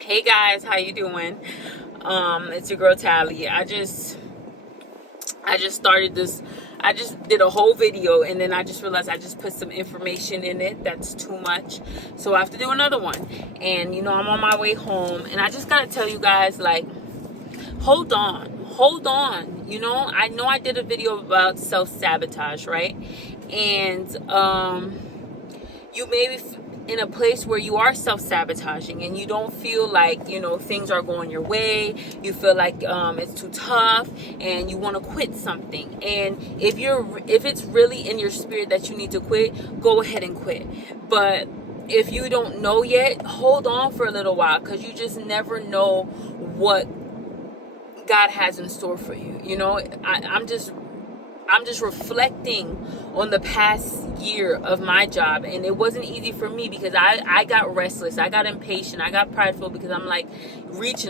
Hey guys, how you doing? It's your girl Tally. I just started this. I just did a whole video and then I just realized I just put some information in it that's too much. So I have to do another one. And I'm on my way home and I just gotta tell you guys, like, hold on. Hold on. I know I did a video about self-sabotage, right? And you may be in a place where you are self-sabotaging and you don't feel like things are going your way. You feel like it's too tough and you want to quit something. And if it's really in your spirit that you need to quit, go ahead and quit. But if you don't know yet, hold on for a little while, because you just never know what God has in store for you. I'm just reflecting on the past year of my job, and it wasn't easy for me because I got restless, I got impatient, I got prideful, because I'm like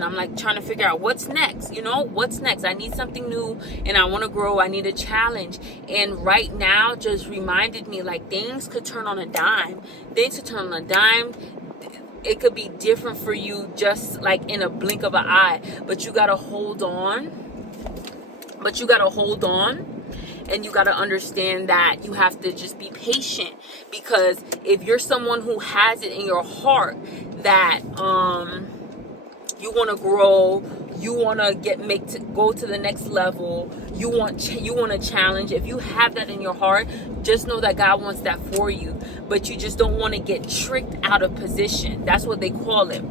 I'm like trying to figure out what's next. What's next. I need something new and I want to grow. I need a challenge. And right now just reminded me, like, things could turn on a dime. It could be different for you just like in a blink of an eye, but you got to hold on. And you got to understand that you have to just be patient, because if you're someone who has it in your heart that you want to grow, you want to go to the next level, you want to challenge, if you have that in your heart, just know that God wants that for you. But you just don't want to get tricked out of position. That's what they call it.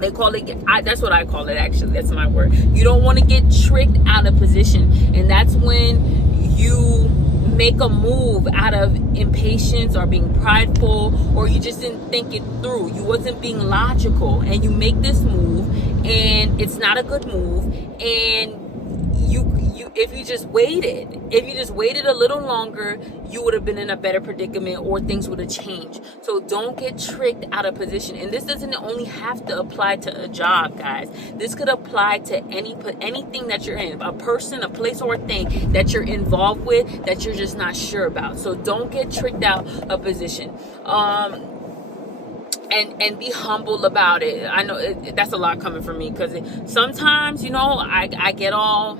That's what I call it, actually. That's my word. You don't want to get tricked out of position. And that's when you make a move out of impatience or being prideful, or you just didn't think it through. You wasn't being logical, and you make this move and it's not a good move. And if you just waited a little longer, you would have been in a better predicament, or things would have changed. So don't get tricked out of position. And this doesn't only have to apply to a job, guys. This could apply to anything that you're in, a person, a place, or a thing that you're involved with that you're just not sure about. So don't get tricked out of position. And be humble about it. I know that's a lot coming from me, because sometimes I get all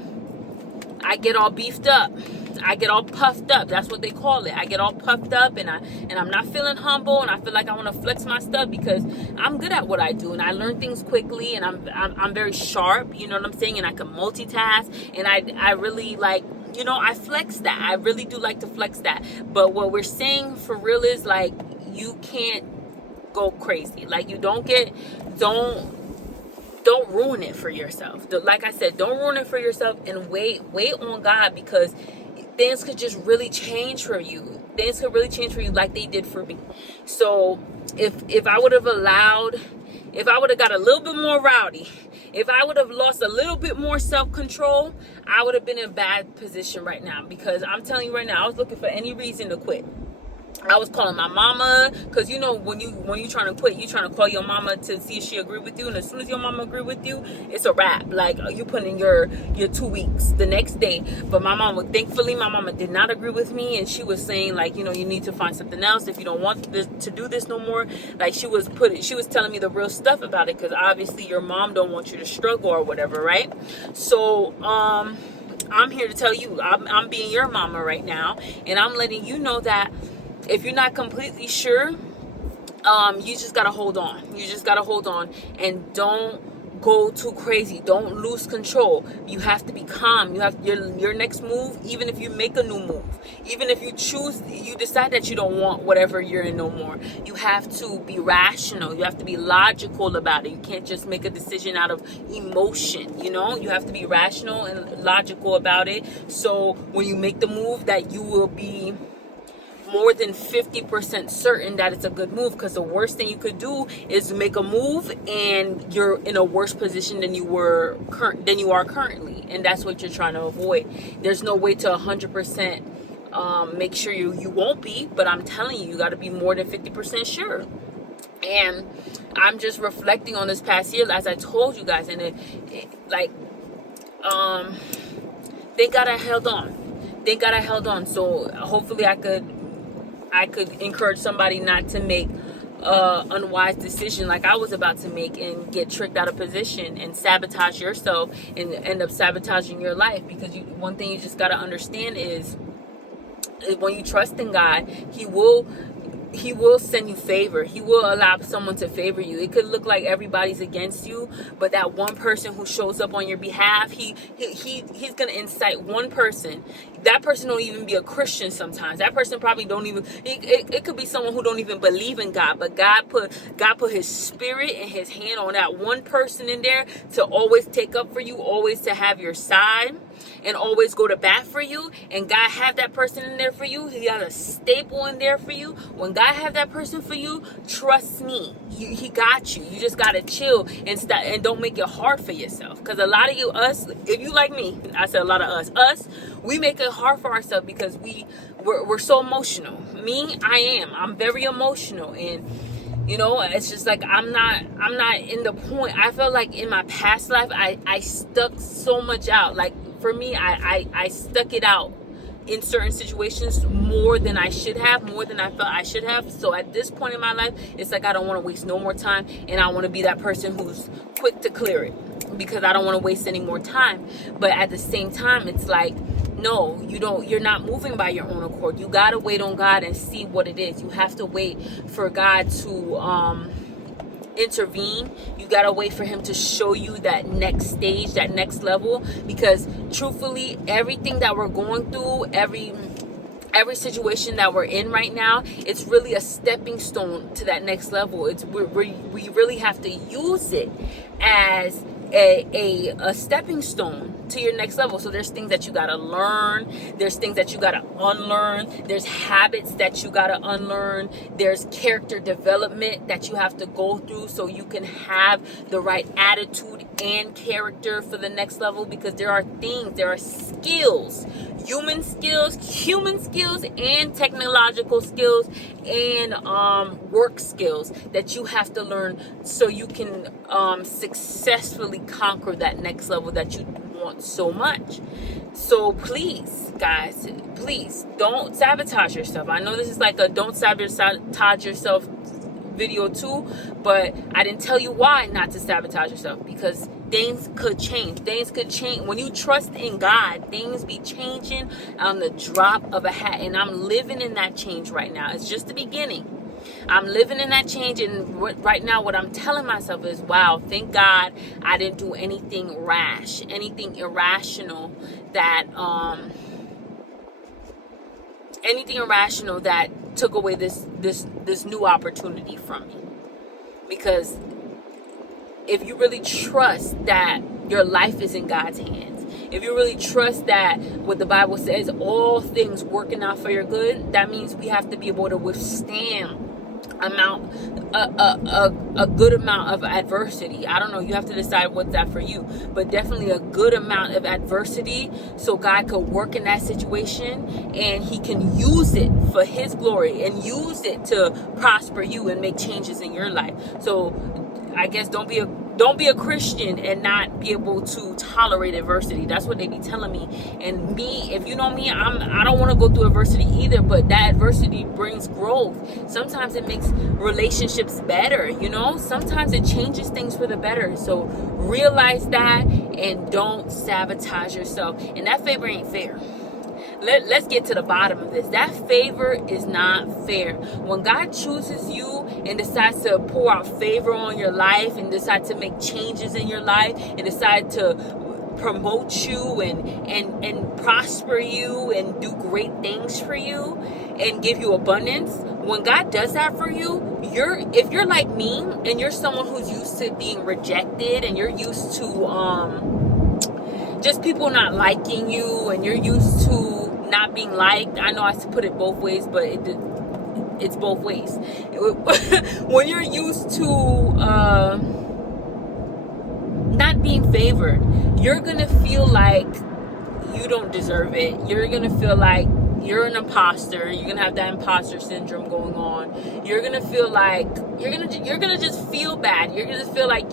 beefed up. I get all puffed up. That's what they call it. I get all puffed up, and I'm not feeling humble, and I feel like I want to flex my stuff, because I'm good at what I do and I learn things quickly, and I'm very sharp, you know what I'm saying, and I can multitask, and I really like, I flex that. I really do like to flex that. But what we're saying for real is, like, you can't go crazy. Like, don't ruin it for yourself. Like I said, don't ruin it for yourself, and wait on God, because things could just really change for you. Things could really change for you like they did for me. So if I would have got a little bit more rowdy, if I would have lost a little bit more self-control, I would have been in a bad position right now. Because I'm telling you right now, I was looking for any reason to quit. I was calling my mama, because when you trying to quit, you trying to call your mama to see if she agree with you, and as soon as your mama agree with you, it's a wrap. Like, you put in your 2 weeks the next day. But thankfully my mama did not agree with me, and she was saying, like, you need to find something else if you don't want to do this no more. Like, she was telling me the real stuff about it, because obviously your mom don't want you to struggle or whatever, right? So I'm here to tell you, I'm being your mama right now, and I'm letting you know that if you're not completely sure, you just gotta hold on. And don't go too crazy. Don't lose control. You have to be calm. You have your next move. Even if you make a new move, even if you decide that you don't want whatever you're in no more, you have to be rational. You have to be logical about it. You can't just make a decision out of emotion. You have to be rational and logical about it. So when you make the move, that you will be more than 50% certain that it's a good move, because the worst thing you could do is make a move and you're in a worse position than you are currently, and that's what you're trying to avoid. There's no way to 100% make sure you won't be, but I'm telling you got to be more than 50% sure. And I'm just reflecting on this past year, as I told you guys, and thank God I held on. So hopefully I could encourage somebody not to make unwise decision like I was about to make and get tricked out of position and sabotage yourself and end up sabotaging your life. Because one thing you just got to understand is when you trust in God, He will send you favor. He will allow someone to favor you. It could look like everybody's against you, but that one person who shows up on your behalf, he's gonna incite one person. That person don't even be a Christian sometimes. That person probably don't even, it could be someone who don't even believe in God, but God put His Spirit and His hand on that one person in there to always take up for you, always to have your side, and always go to bat for you. And God have that person in there for you. He got a staple in there for you. When God have that person for you, trust me, He got you. You just gotta chill and don't make it hard for yourself. Because a lot of us, if you like me, I said a lot of us, we make it hard for ourselves because we're so emotional. I'm very emotional, and it's just like I'm not in the point. I felt like in my past life I stuck so much out. Like for me, I stuck it out in certain situations more than I should have, more than I felt I should have. So at this point in my life, it's like I don't want to waste no more time, and I want to be that person who's quick to clear it because I don't want to waste any more time. But at the same time, it's like, no, you're not moving by your own accord. You gotta wait on God and see what it is. You have to wait for God to intervene. You gotta wait for Him to show you that next stage, that next level. Because truthfully, everything that we're going through, every situation that we're in right now, it's really a stepping stone to that next level. We really have to use it as a stepping stone to your next level. So there's things that you gotta learn, there's things that you gotta unlearn, there's habits that you gotta unlearn, there's character development that you have to go through so you can have the right attitude and character for the next level. Because there are skills, human skills and technological skills and work skills that you have to learn so you can successfully conquer that next level that you want so much. So please, guys, please don't sabotage yourself. I know this is like a don't sabotage yourself video too, but I didn't tell you why not to sabotage yourself, because things could change. When you trust in God, things be changing on the drop of a hat. And I'm living in that change right now. It's just the beginning. I'm living in that change, and right now what I'm telling myself is, wow, thank God I didn't do anything rash, anything irrational that took away this new opportunity from me. Because if you really trust that your life is in God's hands, if you really trust that what the Bible says, all things working out for your good, that means we have to be able to withstand a good amount of adversity. I don't know, you have to decide what's that for you, but definitely a good amount of adversity so God could work in that situation and He can use it for His glory and use it to prosper you and make changes in your life. So I guess don't be a Christian and not be able to tolerate adversity. That's what they be telling me. And me, if you know me, I don't want to go through adversity either, but that adversity brings growth. Sometimes it makes relationships better, sometimes it changes things for the better. So realize that and don't sabotage yourself. And that favor ain't fair. Let's get to the bottom of this. That favor is not fair. When God chooses you and decides to pour out favor on your life and decide to make changes in your life and decide to promote you and prosper you and do great things for you and give you abundance, when God does that for you, if you're like me and you're someone who's used to being rejected and you're used to just people not liking you and you're used to not being liked. I know I put it both ways, but it's both ways. When you're used to not being favored, you're gonna feel like you don't deserve it. You're gonna feel like you're an imposter. You're gonna have that imposter syndrome going on. You're gonna feel like you're gonna just feel bad. You're gonna feel like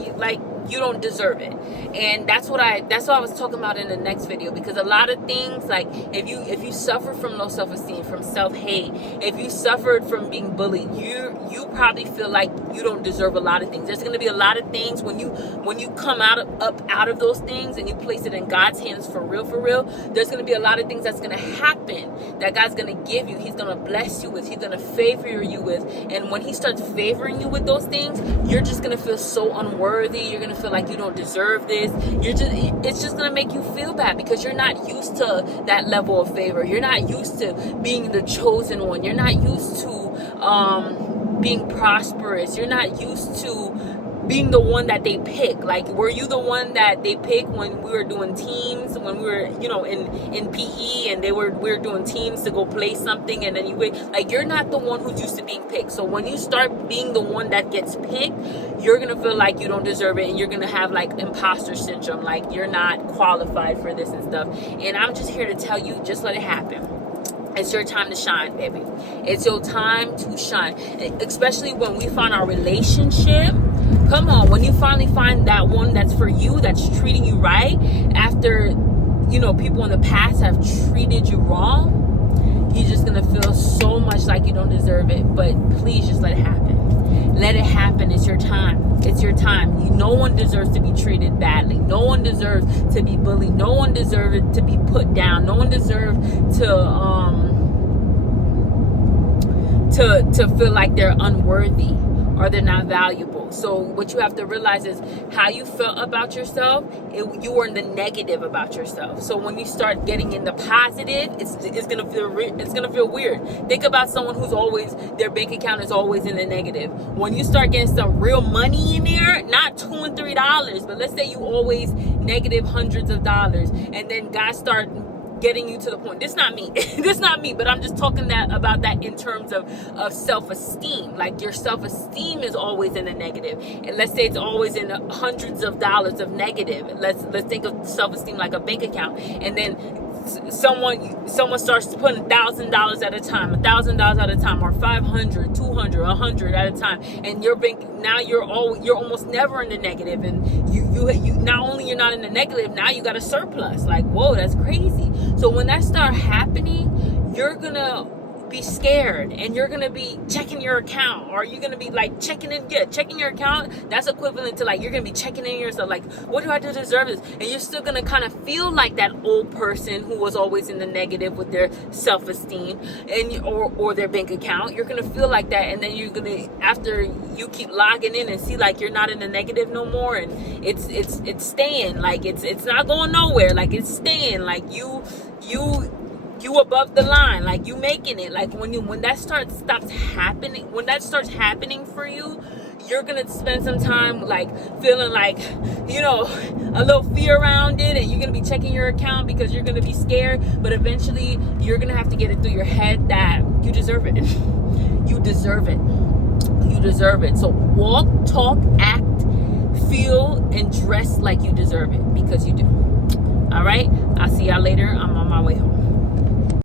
you don't deserve it. And that's what I was talking about in the next video, because a lot of things, like if you suffer from low self-esteem, from self-hate, if you suffered from being bullied, you probably feel like you don't deserve a lot of things. There's going to be a lot of things when you come out of those things and you place it in God's hands for real, there's going to be a lot of things that's going to happen that God's going to give you. He's going to bless you with, he's going to favor you with. And when he starts favoring you with those things, you're just going to feel so unworthy. You're going to feel like you don't deserve this. It's just going to make you feel bad, because you're not used to that level of favor. You're not used to being the chosen one. You're not used to being prosperous. You're not used to being the one that they pick. Like, were you the one that they picked when we were doing teams, when we were, in PE, and we were doing teams to go play something, and then you're not the one who's used to being picked. So when you start being the one that gets picked, you're gonna feel like you don't deserve it, and you're gonna have like imposter syndrome, like you're not qualified for this and stuff. And I'm just here to tell you, just let it happen. It's your time to shine, baby. It's your time to shine, especially when we find our relationship. Come on, when you finally find that one that's for you, that's treating you right, after, people in the past have treated you wrong, you're just going to feel so much like you don't deserve it. But please just let it happen. Let it happen. It's your time. It's your time. No one deserves to be treated badly. No one deserves to be bullied. No one deserves to be put down. No one deserves to feel like they're unworthy or they're not valuable. So what you have to realize is how you felt about yourself, you were in the negative about yourself. So when you start getting in the positive, it's gonna feel weird. Think about someone who's always, their bank account is always in the negative. When you start getting some real money in there, not $2 and $3, but let's say you always negative hundreds of dollars, and then God start getting you to the point. This not me, but I'm just talking about that in terms of self-esteem. Like, your self-esteem is always in the negative, and let's say it's always in the hundreds of dollars of negative. Let's think of self-esteem like a bank account, and then someone starts putting $1,000 at a time, $1,000 at a time, or 500, 200, 100 at a time, and your bank, now you're almost never in the negative, and you not only you're not in the negative, now you got a surplus. Like, whoa, that's crazy. So when that starts happening, you're gonna be scared, and you're gonna be checking your account, or you're gonna be like checking your account. That's equivalent to like you're gonna be checking in yourself, like, what do I do to deserve this? And you're still gonna kind of feel like that old person who was always in the negative with their self-esteem and or their bank account. You're gonna feel like that, and then you're gonna, after you keep logging in and see like you're not in the negative no more, and it's staying, like it's not going nowhere, like it's staying, like you above the line, like you making it. Like when that starts happening for you, you're gonna spend some time like feeling like, a little fear around it, and you're gonna be checking your account because you're gonna be scared. But eventually you're gonna have to get it through your head that you deserve it. You deserve it. You deserve it. So walk, talk, act, feel, and dress like you deserve it, because you do. All right, I'll see y'all later. I'm on my way home.